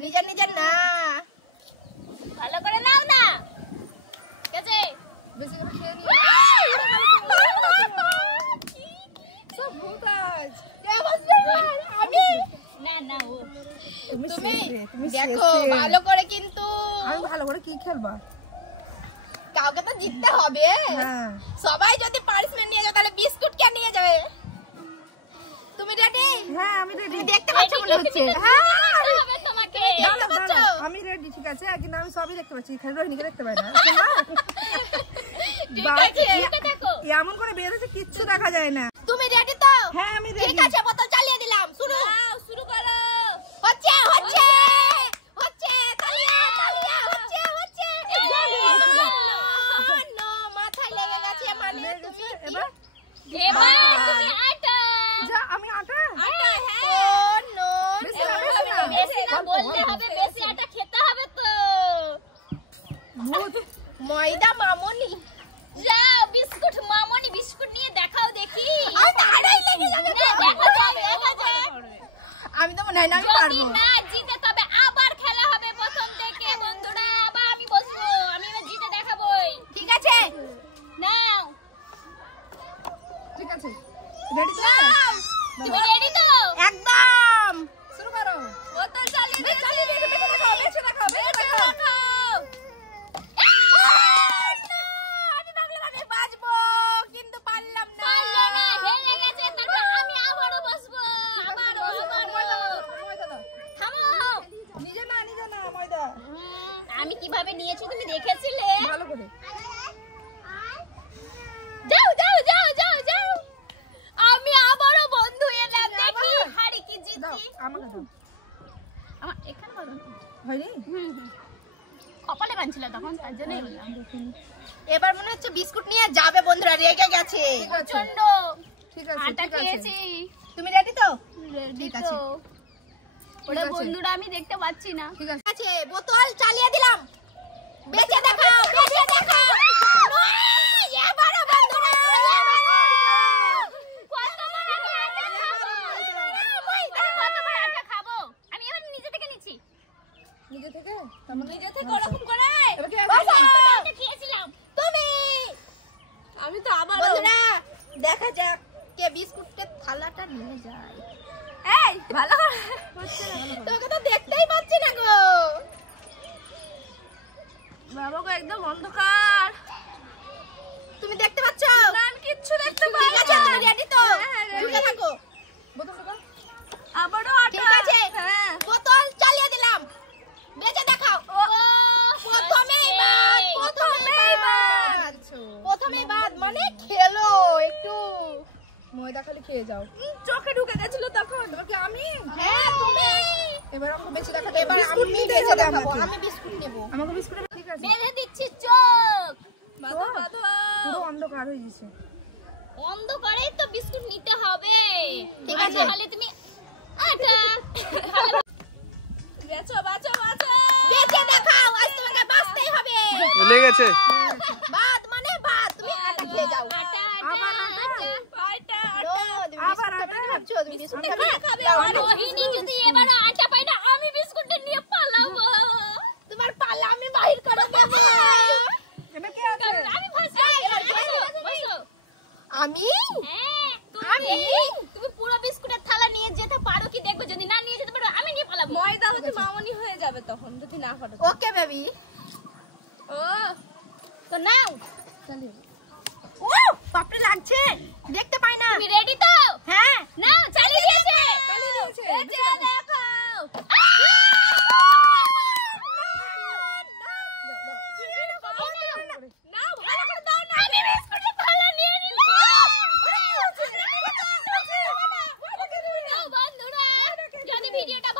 নিজের নিজের না ভালো করে নাও না ঠিক আছে বেশি করে খেয়ে নিও সব ভূতাজ কে বসবে আমি না না ও তুমি দেখো ভালো করে কিন্তু আমি ভালো করে কি খেলবা কাউকে তো জিততে হবে হ্যাঁ সবাই যদি পানিশমেন্ট নিয়ে যায় তাহলে বিস্কুট কে নিয়ে যাবে তুমি রেডি হ্যাঁ আমি রেডি দেখতে পাচ্ছ মনে হচ্ছে হ্যাঁ হবে তোমাকে আমি রেডি ঠিক আছে কিন্তু আমি সবই দেখতে পাচ্ছি খালি রোহিণীকে দেখতে পাই না ঠিক আছে এটা দেখো এমন করে বের হচ্ছে কিচ্ছু দেখা যায় না তুমি রেডি তো হ্যাঁ আমি রেডি ঠিক আছে বোতল চালিয়ে দিলাম শুরু শুরু করো হচ্ছে হচ্ছে হচ্ছে চালিয়ে চালিয়ে হচ্ছে হচ্ছে নো মাথায় লেগে গেছে মানে তুমি এবার এবার তুমি আটা যা আমি আটা আটা হ্যাঁ ও নো বেশি না বলতে হবে বেশি আটা খেতে হবে তো ভূত ময়দা মামনি যাও বিস্কুট মামনি বিস্কুট নিয়ে দেখাও দেখি লেগে যাবে আমি তো মনে হয় না আমি পারবো না জিতে তবে আবার খেলা হবে প্রথম থেকে বন্ধুরা আবার আমি বসবো আমি এবার জিতে দেখাবোই ঠিক আছে নাও ঠিক আছে রেডি তো তুমি রেডি তো একদম শুরু করো বোতল চালিয়ে দে বেশি দেখাও আমি ভাবলাম বাজবো কিন্তু পারলাম না হেরে গেছে তারপর আমি আবারও বসবো আবারও থামো নিজে না ময়দা আমি কিভাবে নিয়েছি তুমি দেখেছিলে ভালো করে যাও যাও যাও যাও যাও আমি আবারও বন্ধু এলাম দেখি হারি কি দাও জিতি আমাকে দাও আমার এখানে বলো হয়নি কপালে বানছিল তখন তার জন্য এবার মনে হচ্ছে বিস্কুট নিয়ে যাবে বন্ধুরা রেগে গেছে প্রচন্ড ঠিক আছে আটা ঠিক আছে খেয়েছি তুমি রেডি তো ঠিক আছে ওরে বন্ধুরা আমি দেখতে পাচ্ছি না ঠিক আছে আছে বোতল চালিয়ে দিলাম বেঁচে দেখাও এবারও বন্ধুরা কতবার আটা খাবো আমি এবার নিজে থেকে নিচ্ছি নিজে থেকে নিজে থেকে ওরকম করে এবার কি আটা খেয়েছিলাম তুমি আমি তো আবার বন্ধুরা দেখা যাক কে বিস্কুটের থালাটা নিয়ে যায় এই ভালো তোকে তো দেখতেই পাচ্ছি না গো বাবা গো একদম অন্ধকার তুমি দেখতে পাচ্ছ না আমি কিচ্ছু দেখতে পাই না ঠিক আছে তুমি রেডি তো ঢুকে থাকো বোতল আবারও আটা ঠিক আছে হ্যাঁ বোতল চালিয়ে দিলাম বেঁচে দেখাও প্রথমেই বাদ মানে খেলো একটু ময়দা খালি খেয়ে যাও চোখে ঢুকে গেছিল তখন তোমাকে আমি হ্যাঁ তুমি এবার আমাকে বেশি দেখাতে এবার বিস্কুট আমি নিতে বেঁচে হবে দেখাবো আমাকে আমি বিস্কুট নেব আমাকে বিস্কুট ঠিক আছে বেঁধে দিচ্ছি চোখ বাঁধো বাঁধো পুরো অন্ধকার হয়ে গেছে অন্ধকারেই তো বিস্কুট নিতে হবে ঠিক আছে তাহলে তুমি আটা বেঁচো বেঁচো বেঁচো বেঁচে দেখাও আজ তোমাকে বাঁচতেই হবে লেগে গেছে বাদ মানে বাদ তুমি আটা খেয়ে যাও আবার আটা আবার আটা ভাবছো তুমি বিস্কুট খাবে রোহিণী যদি এবার আটা পাই না আমি বিস্কুটটা নিয়ে পালাবো তোমার পালা আমি বাহির করে দেব এবার কে আছে আমি ফার্স্ট বসো আমি হ্যাঁ তুমি পুরো বিস্কুটের থালা নিয়ে যেতে পারো কি দেখবে যদি না নিয়ে যেতে পারো আমি নিয়ে পালাবো ময়দা হচ্ছে মামনি হয়ে যাবে তখন যদি না ফাটো ওকে বেবি ও তো নাও চালিয়ে ও বাপরে লাগছে, দেখতে পাই না। তুমি রেডি তো? হ্যাঁ। নাও, চালিয়ে দিয়েছে। এই যে দেখো। নাও, ভালো করে দাও না। আমি বিস্কুটের থালা নিয়ে নিলাম। বন্ধুরা, যদি ভিডিওটা